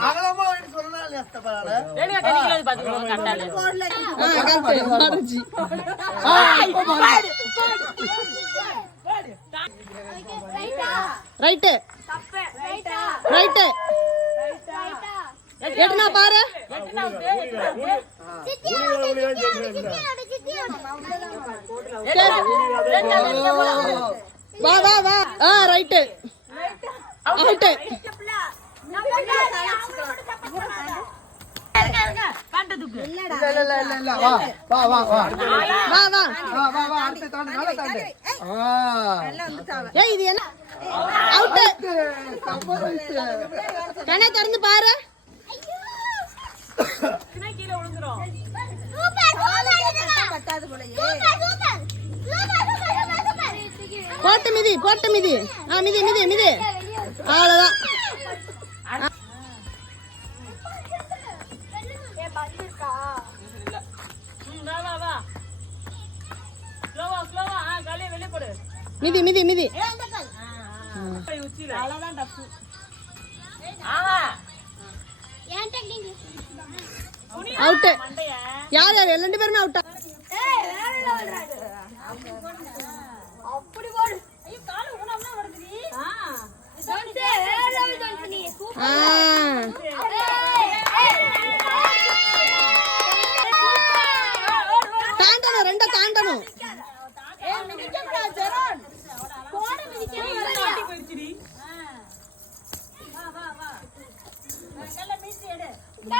அகலமா சொன்னாலே அத்தப்பறால radio Telegram பாத்துக்கோங்க கட்டால ரைட் ரைட் எட்டனா பாரு வா வா வா ரைட் அவுட் இது என்ன அவுட் கண்ணை திறந்து பாரு கீழே விழுந்துரும் போட்டு மிதி மிதி மிதி மிதி அவ்வளவுதான் மிதி மிதி மிதி அவுட் யார் யார் ரெண்டு பேருமே அவுட்டா